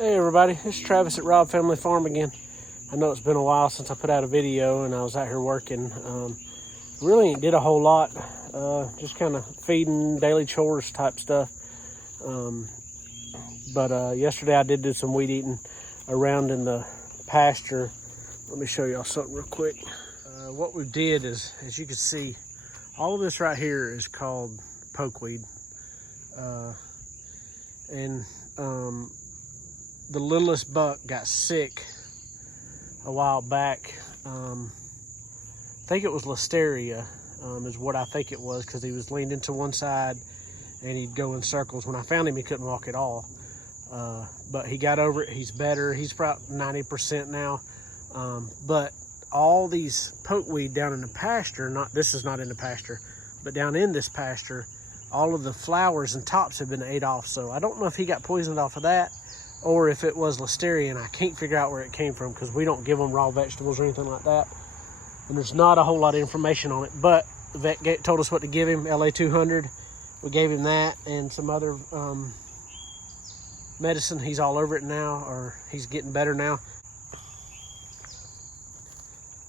Hey everybody, it's Travis at Robb Family Farm again. I know it's been a while since I put out a video and I was out here working. Really ain't did a whole lot, just kind of feeding, daily chores type stuff. But yesterday I did do some weed eating around in the pasture. Let me show y'all something real quick. What we did is, as you can see, all of this right here is called pokeweed. The littlest buck got sick a while back. I think it was Listeria, is what I think it was, because he was leaned into one side and he'd go in circles. When I found him, he couldn't walk at all. But he got over it. He's better. He's about 90% now. But all these pokeweed down in the pasture, this is not in the pasture, but down in this pasture, all of the flowers and tops have been ate off. So I don't know if he got poisoned off of that, or if it was Listeria, and I can't figure out where it came from because we don't give them raw vegetables or anything like that. And there's not a whole lot of information on it, but the vet told us what to give him, LA-200. We gave him that and some other medicine. He's all over it now, or he's getting better now.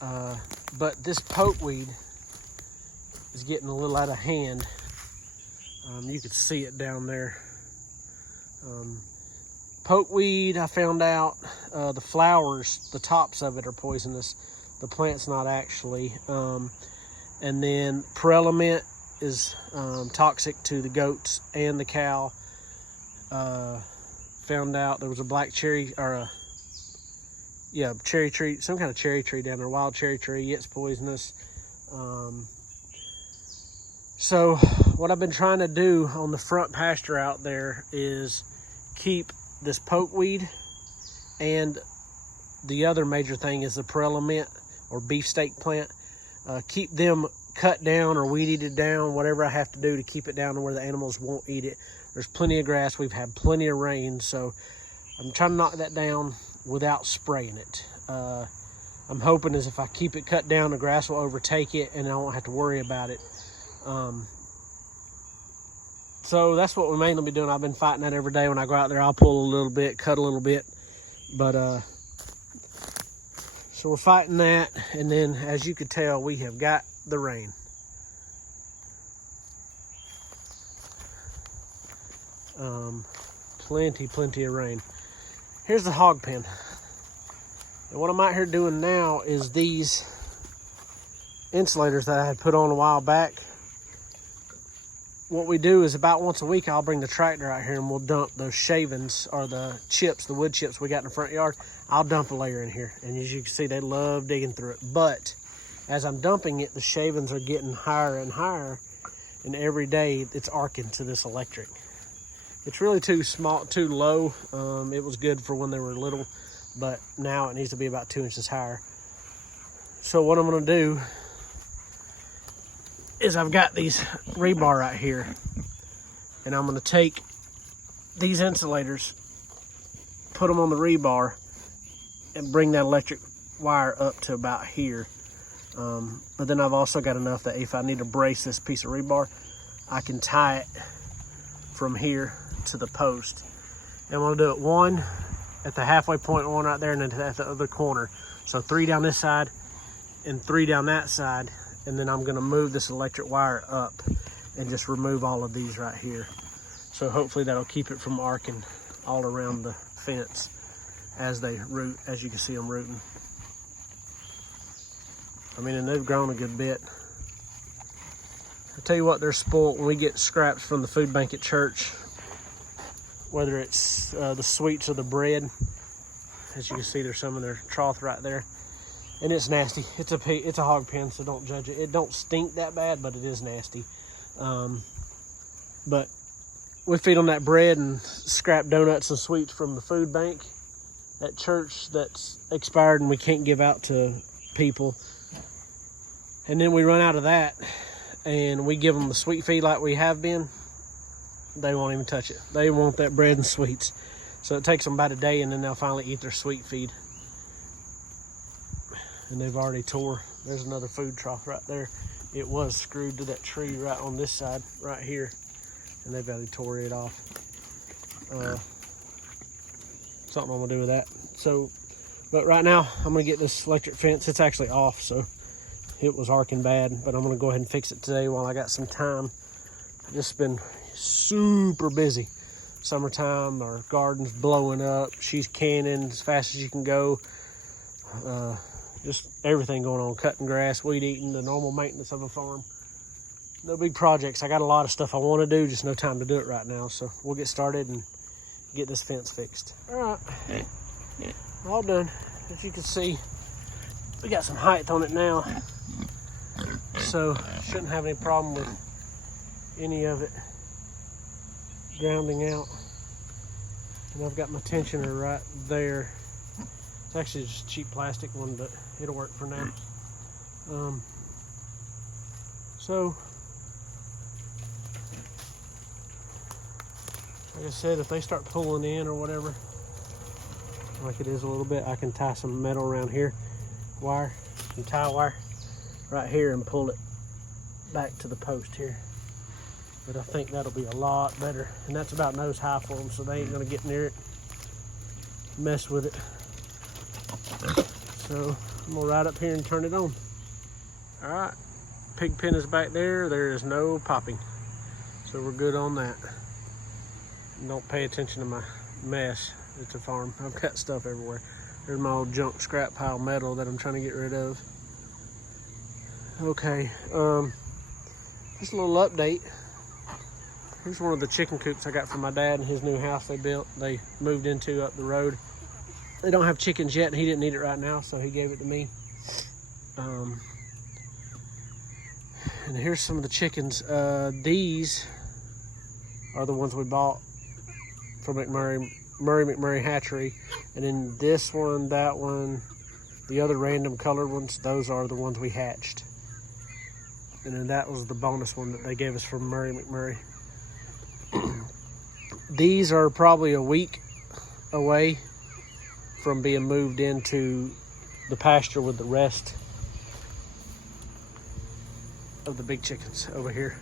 But this pokeweed is getting a little out of hand. You could see it down there. Pokeweed, I found out, the flowers, the tops of it are poisonous. The plant's not actually. And then Purellament is toxic to the goats and the cow. Found out there was a black cherry, or cherry tree, some kind of cherry tree down there, wild cherry tree. It's poisonous. So what I've been trying to do on the front pasture out there is keep this pokeweed, and the other major thing is the Purellament or beefsteak plant. Keep them cut down or weed eated down, whatever I have to do to keep it down to where the animals won't eat it. There's plenty of grass. We've had plenty of rain, so I'm trying to knock that down without spraying it. I'm hoping is if I keep it cut down, the grass will overtake it and I won't have to worry about it. So that's what we mainly be doing. I've been fighting that every day. When I go out there, I'll pull a little bit, cut a little bit. But so we're fighting that, and then as you could tell, we have got the rain. Plenty of rain. Here's the hog pen. And what I'm out here doing now is these insulators that I had put on a while back. What we do is about once a week, I'll bring the tractor out here and we'll dump those shavings, or the chips, the wood chips we got in the front yard. I'll dump a layer in here. And as you can see, they love digging through it. But as I'm dumping it, the shavings are getting higher and higher. And every day it's arcing to this electric. It's really too small, too low. It was good for when they were little, but now it needs to be about 2 inches higher. So what I'm gonna do is I've got these rebar right here, and I'm gonna take these insulators, put them on the rebar, and bring that electric wire up to about here. But then I've also got enough that if I need to brace this piece of rebar, I can tie it from here to the post. And I'm gonna do it one at the halfway point, one right there, and then at the other corner. So 3 down this side and 3 down that side. And then I'm gonna move this electric wire up and just remove all of these right here. So hopefully that'll keep it from arcing all around the fence as they root, as you can see them rooting. I mean, and they've grown a good bit. I tell you what, they're spoiled when we get scraps from the food bank at church, whether it's the sweets or the bread. As you can see, there's some in their trough right there. And it's nasty. It's a hog pen, so don't judge it. It don't stink that bad, but it is nasty. But we feed them that bread and scrap donuts and sweets from the food bank at church that's expired and we can't give out to people. And then we run out of that and we give them the sweet feed like we have been. They won't even touch it. They want that bread and sweets. So it takes them about a day, and then they'll finally eat their sweet feed. And they've already tore. There's another food trough right there. It was screwed to that tree right on this side, right here. And they've already tore it off. something I'm gonna do with that. So, but right now I'm gonna get this electric fence. It's actually off, so it was arcing bad, but I'm gonna go ahead and fix it today while I got some time. I've just been super busy. Summertime, our garden's blowing up. She's canning as fast as you can go. Just everything going on, cutting grass, weed eating, the normal maintenance of a farm. No big projects. I got a lot of stuff I want to do, just no time to do it right now. So we'll get started and get this fence fixed. All right, all done. As you can see, we got some height on it now, so shouldn't have any problem with any of it grounding out. And I've got my tensioner right there. It's actually just a cheap plastic one, but it'll work for now. So, like I said, if they start pulling in or whatever, like it is a little bit, I can tie some metal around here, wire, some tie wire right here and pull it back to the post here. But I think that'll be a lot better. And that's about nose high for them, so they ain't gonna get near it, mess with it. So I'm gonna ride up here and turn it on. All right, pig pen is back there. There is no popping. So we're good on that. Don't pay attention to my mess. It's a farm. I've got stuff everywhere. There's my old junk scrap pile metal that I'm trying to get rid of. Okay, just a little update. Here's one of the chicken coops I got from my dad in his new house they moved into up the road. They don't have chickens yet, and he didn't need it right now, so he gave it to me. And here's some of the chickens. These are the ones we bought from Murray McMurray Hatchery. And then this one, that one, the other random colored ones, those are the ones we hatched. And then that was the bonus one that they gave us from Murray McMurray. These are probably a week away from being moved into the pasture with the rest of the big chickens over here.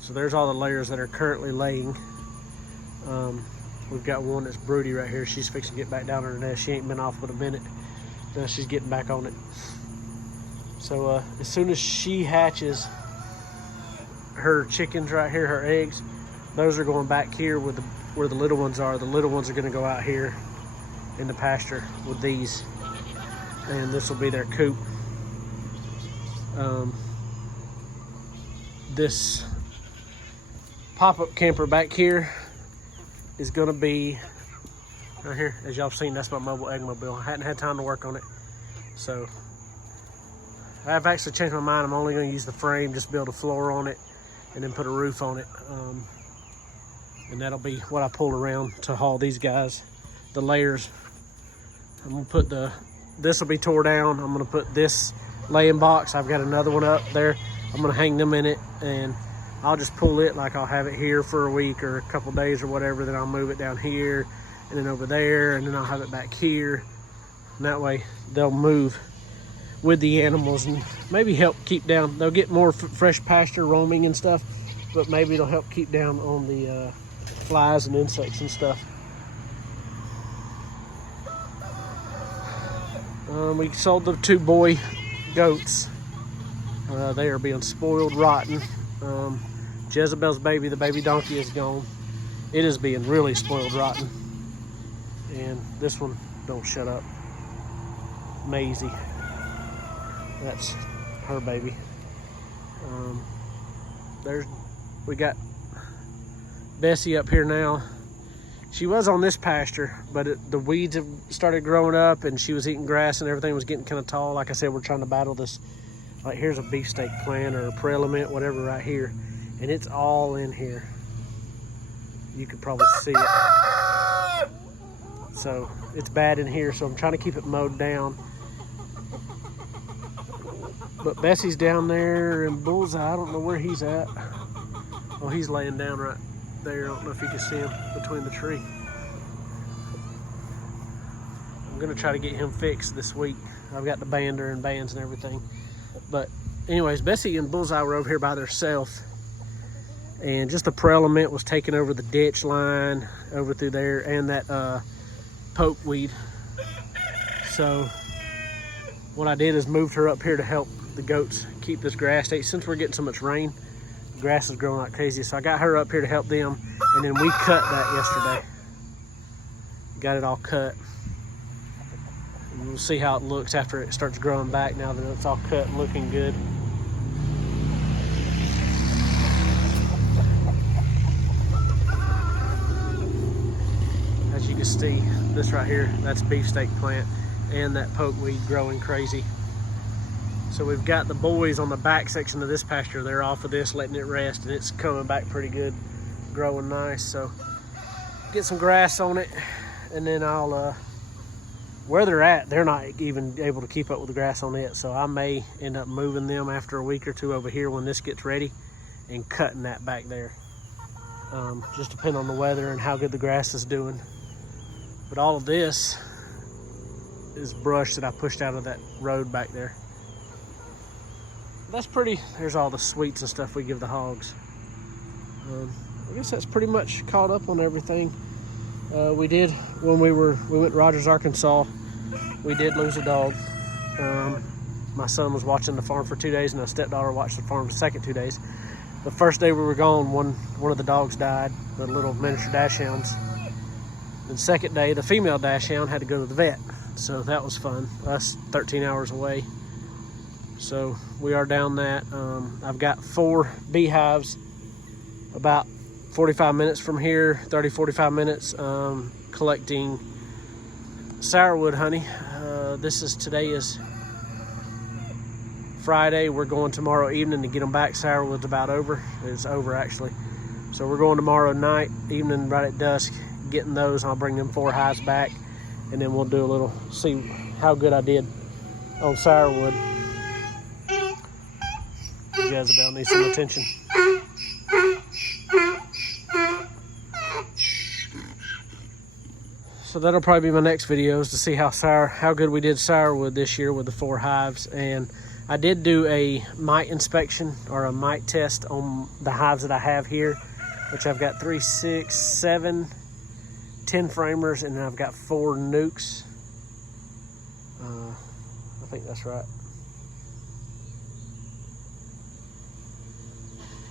So there's all the layers that are currently laying. We've got one that's broody right here. She's fixing to get back down on her nest. She ain't been off but a minute. Now she's getting back on it. So as soon as she hatches her chickens right here, her eggs, those are going back here with where the little ones are. The little ones are going to go out here in the pasture with these, and this will be their coop. This pop-up camper back here is going to be right here. As y'all have seen, that's my mobile egg mobile. I hadn't had time to work on it, so I've actually changed my mind. I'm only going to use the frame, just build a floor on it, and then put a roof on it. And that'll be what I pull around to haul these guys, the layers. I'm gonna put this will be tore down. I'm gonna put this laying box. I've got another one up there. I'm gonna hang them in it, and I'll just pull it, like I'll have it here for a week or a couple days or whatever. Then I'll move it down here and then over there, and then I'll have it back here. And that way they'll move with the animals and maybe help keep down. They'll get more fresh pasture roaming and stuff, but maybe it'll help keep down on the flies and insects and stuff. We sold the 2 boy goats. They are being spoiled rotten. Jezebel's baby, the baby donkey, is gone. It is being really spoiled rotten. And this one don't shut up. Maisie. That's her baby. We got Bessie up here now. She was on this pasture, but the weeds have started growing up, and she was eating grass, and everything was getting kind of tall. Like I said, we're trying to battle this. Like, here's a beefsteak plant or a Paraliment, whatever, right here, and it's all in here. You could probably see it. So it's bad in here, so I'm trying to keep it mowed down. But Bessie's down there, and Bullseye, I don't know where he's at. Oh, he's laying down right there. I don't know if you can see him between the tree. I'm gonna try to get him fixed this week. I've got the bander and bands and everything. But anyways, Bessie and Bullseye were over here by themselves, and just the Paraliment was taking over the ditch line over through there, and that pokeweed. So what I did is moved her up here to help the goats keep this grass state. Since we're getting so much rain, the grass is growing like crazy. So I got her up here to help them, and then we cut that yesterday. Got it all cut. And we'll see how it looks after it starts growing back now that it's all cut and looking good. As you can see, this right here, that's beefsteak plant and that pokeweed growing crazy. So we've got the boys on the back section of this pasture. They're off of this, letting it rest, and it's coming back pretty good, growing nice. So get some grass on it, and then I'll, where they're at, they're not even able to keep up with the grass on it. So I may end up moving them after a week or two over here when this gets ready and cutting that back there. Just depending on the weather and how good the grass is doing. But all of this is brush that I pushed out of that road back there. That's pretty. There's all the sweets and stuff we give the hogs. I guess that's pretty much caught up on everything. We did, when we went to Rogers, Arkansas, we did lose a dog. My son was watching the farm for 2 days, and my stepdaughter watched the farm the second 2 days. The first day we were gone, one of the dogs died, the little miniature dachshunds. The second day, the female dachshund had to go to the vet. So that was fun. That's 13 hours away. So we are down that. I've got 4 beehives about 45 minutes from here, 30-45 minutes, collecting sourwood honey. Today is Friday. We're going tomorrow evening to get them back. Sourwood's about over. It's over actually. So we're going tomorrow night, evening, right at dusk, getting those. I'll bring them 4 hives back, and then we'll do a little, see how good I did on sourwood. You guys about need some attention. So that'll probably be my next video, is to see how good we did sourwood this year with the 4 hives. And I did do a mite inspection, or a mite test, on the hives that I have here, which I've got 3, 6, 7, 10 framers, and then I've got 4 nukes. I think that's right.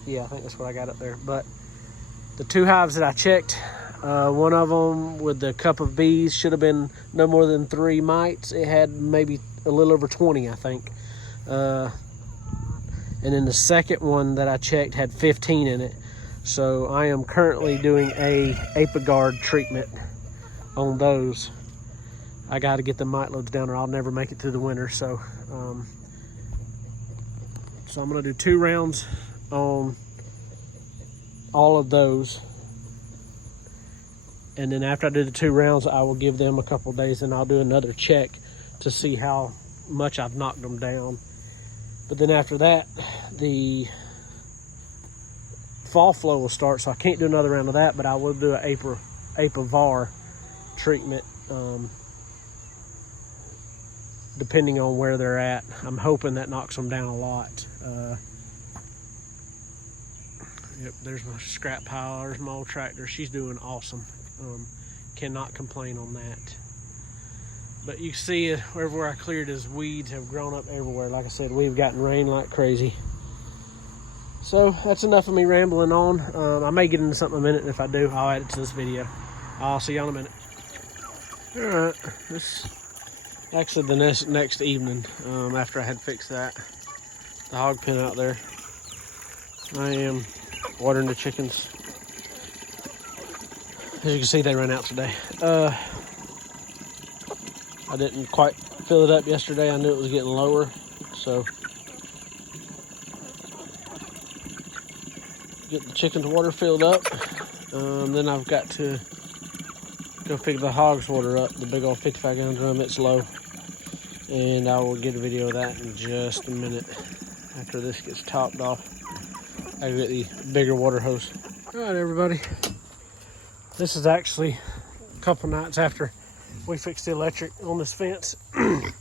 Yeah, I think that's what I got up there. But the 2 hives that I checked, one of them with the cup of bees should have been no more than 3 mites. It had maybe a little over 20, I think. And then the second one that I checked had 15 in it. So I am currently doing a Apiguard treatment on those. I got to get the mite loads down, or I'll never make it through the winter. So, so I'm going to do 2 rounds on all of those, and then after I do the 2 rounds, I will give them a couple days, and I'll do another check to see how much I've knocked them down. But then after that, the fall flow will start, so I can't do another round of that, but I will do an Apivar treatment, depending on where they're at. I'm hoping that knocks them down a lot. Yep, there's my scrap pile. There's my old tractor. She's doing awesome. Cannot complain on that. But you can see it, everywhere I cleared is weeds have grown up everywhere. Like I said, we've gotten rain like crazy. So that's enough of me rambling on. I may get into something in a minute, and if I do, I'll add it to this video. I'll see y'all in a minute. All right, this actually the next evening, after I had fixed that, the hog pen out there, I am watering the chickens. As you can see, they ran out today. I didn't quite fill it up yesterday. I knew it was getting lower, so get the chickens' water filled up. Then I've got to go fill the hogs' water up, the big old 55-gallon drum. It's low, and I will get a video of that in just a minute after this gets topped off. I get the bigger water hose. All right, everybody. This is actually a couple nights after we fixed the electric on this fence, and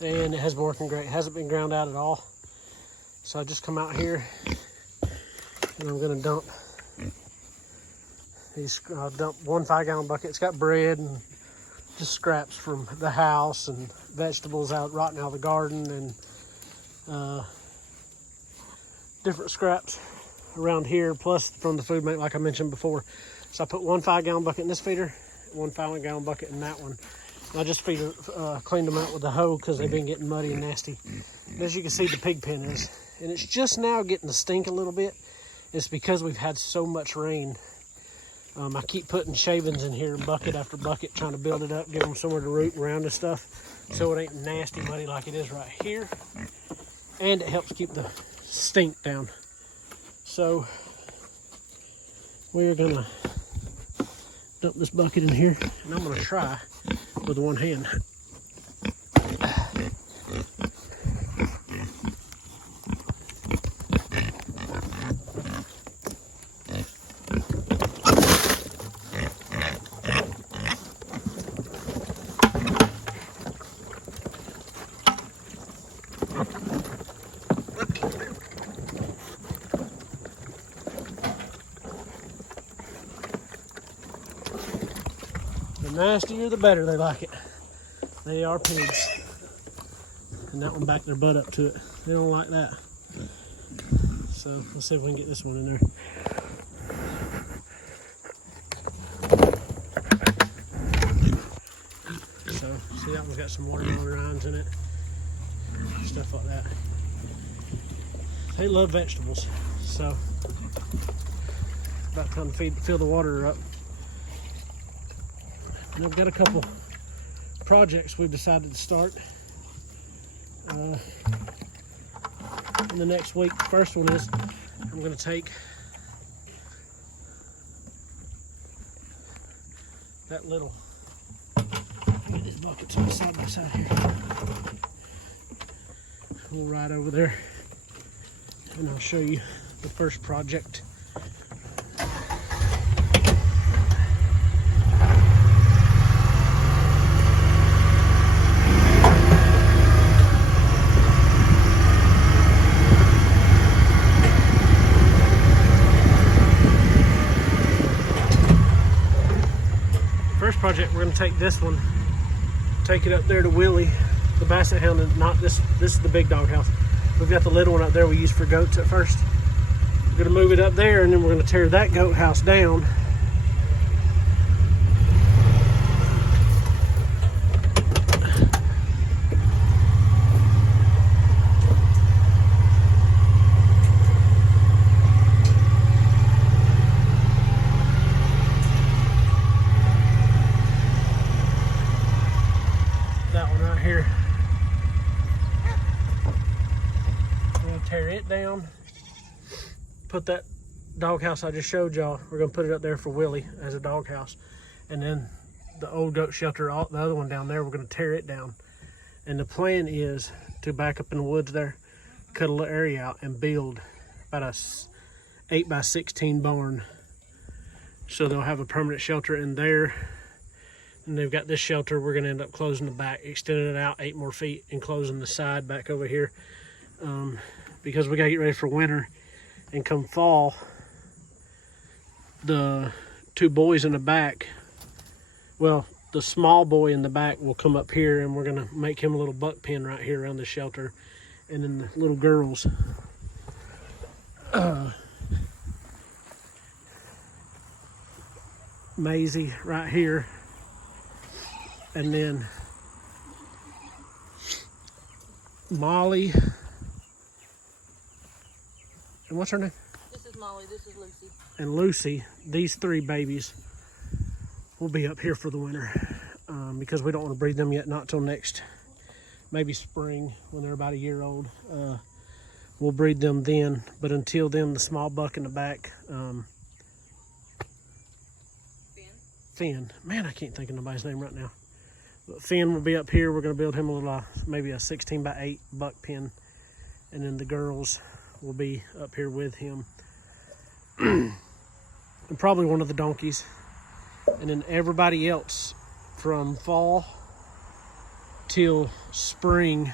it has been working great. It hasn't been ground out at all. So I just come out here, and I'm gonna dump these. Dump 1 5-gallon bucket. It's got bread and just scraps from the house and vegetables out rotting out of the garden, and different scraps around here, plus from the food bank like I mentioned before. So I put 1 5-gallon bucket in this feeder, 1 5-gallon bucket in that one. And I just cleaned them out with the hoe because they've been getting muddy and nasty. And as you can see, the pig pen is, and it's just now getting to stink a little bit. It's because we've had so much rain. I keep putting shavings in here, bucket after bucket, trying to build it up, give them somewhere to root around and stuff, so it ain't nasty muddy like it is right here. And it helps keep the stink down. So we're gonna dump this bucket in here, and I'm gonna try with one hand. The nastier the better they like it. They are pigs. And that one backed their butt up to it. They don't like that. So let's see if we can get this one in there. So see, that one's got some watermelon rinds in it. Stuff like that. They love vegetables. So about time to fill the water up. And I've got a couple projects we've decided to start in the next week. The first one is I'm going to take that little, get these buckets on side by side here. We'll ride over there and I'll show you the first project. Project, we're going to take this one, take it up there to Willie, the Basset Hound, and not this. This is the big dog house. We've got the little one up there we use for goats at first. We're going to move it up there, and then we're going to tear that goat house down. Here, we're gonna tear it down, put that doghouse I just showed y'all, we're gonna put it up there for Willie as a doghouse, and then the old goat shelter, the other one down there, we're gonna tear it down. And the plan is to back up in the woods there, cut a little area out and build about a 8 by 16 barn, so they'll have a permanent shelter in there. And they've got this shelter. We're going to end up closing the back, extending it out 8 more feet, and closing the side back over here, because we got to get ready for winter. And come fall, the 2 boys in the back, well, the small boy in the back will come up here, and we're going to make him a little buck pen right here around the shelter. And then the little girls, Maisie right here. And then Molly, and what's her name? This is Molly, this is Lucy. And Lucy, these 3 babies will be up here for the winter, because we don't want to breed them yet, not till next, maybe spring, when they're about a year old. We'll breed them then, but until then, the small buck in the back, Finn. Man, I can't think of nobody's name right now. But Finn will be up here. We're going to build him a little, maybe a 16 by 8 buck pen. And then the girls will be up here with him. And probably one of the donkeys. And then everybody else from fall till spring,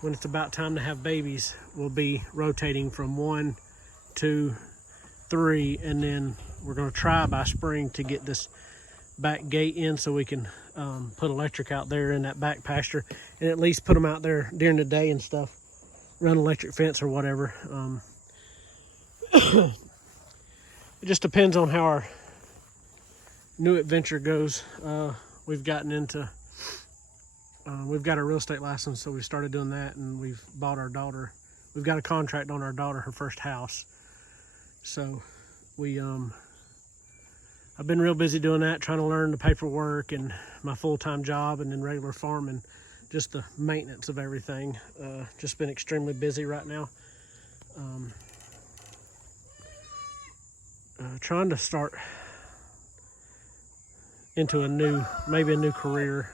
when it's about time to have babies, will be rotating from 1, 2, 3. And then we're going to try by spring to get this back gate in so we can put electric out there in that back pasture, and at least put them out there during the day and stuff, run electric fence or whatever. It just depends on how our new adventure goes. We've gotten into, we've got a real estate license, so we started doing that, and we've bought our daughter. We've got a contract on our daughter, her first house. So we, I've been real busy doing that, trying to learn the paperwork and my full-time job, and then regular farming, just the maintenance of everything. Just been extremely busy right now. Trying to start into maybe a new career.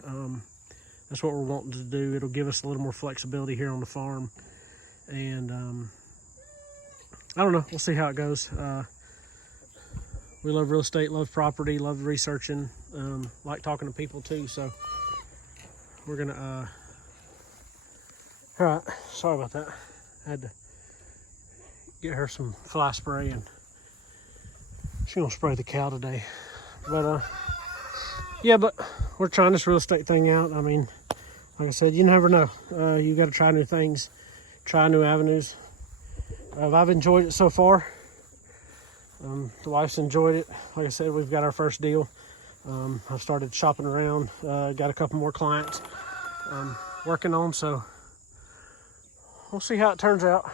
That's what we're wanting to do. It'll give us a little more flexibility here on the farm, and I don't know, we'll see how it goes. We love real estate, love property, love researching, like talking to people too, so we're gonna all right, sorry about that. I had to get her some fly spray, and she's gonna spray the cow today. But yeah, but we're trying this real estate thing out. I mean, like I said, you never know. You got to try new things, try new avenues. I've enjoyed it so far. The wife's enjoyed it. Like I said, we've got our first deal. I've started shopping around. Got a couple more clients working on, so we'll see how it turns out.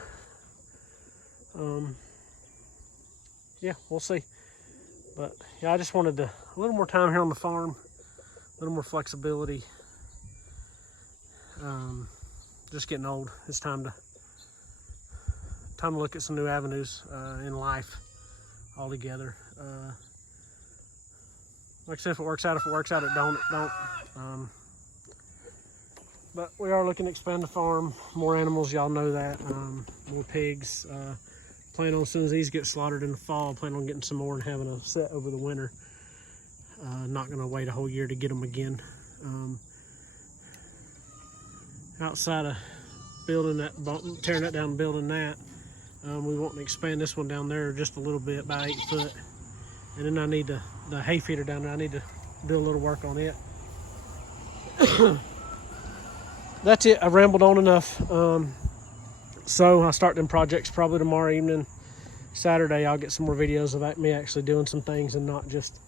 Yeah, we'll see. But yeah, I just wanted a little more time here on the farm, a little more flexibility. Just getting old. It's time to look at some new avenues in life altogether. Like I said, if it works out, it don't, it don't. But we are looking to expand the farm, more animals, y'all know that, more pigs. Plan on, as soon as these get slaughtered in the fall, plan on getting some more and having a set over the winter. Not gonna wait a whole year to get them again. Outside of building that, tearing that down and building that, we want to expand this one down there just a little bit, about 8 foot. And then I need the hay feeder down there, I need to do a little work on it. That's it, I've rambled on enough. So I'll start them projects probably tomorrow evening. Saturday I'll get some more videos of me actually doing some things and not just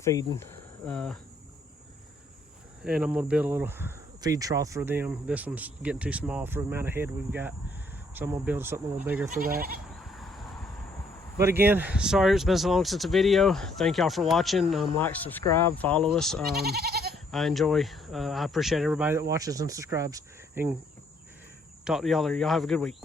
feeding. And I'm gonna build a little feed trough for them. This one's getting too small for the amount of head we've got, so I'm gonna build something a little bigger for that. But again, sorry it's been so long since a video. Thank y'all for watching. Like, subscribe, follow us. I appreciate everybody that watches and subscribes, and talk to y'all later. Y'all have a good week.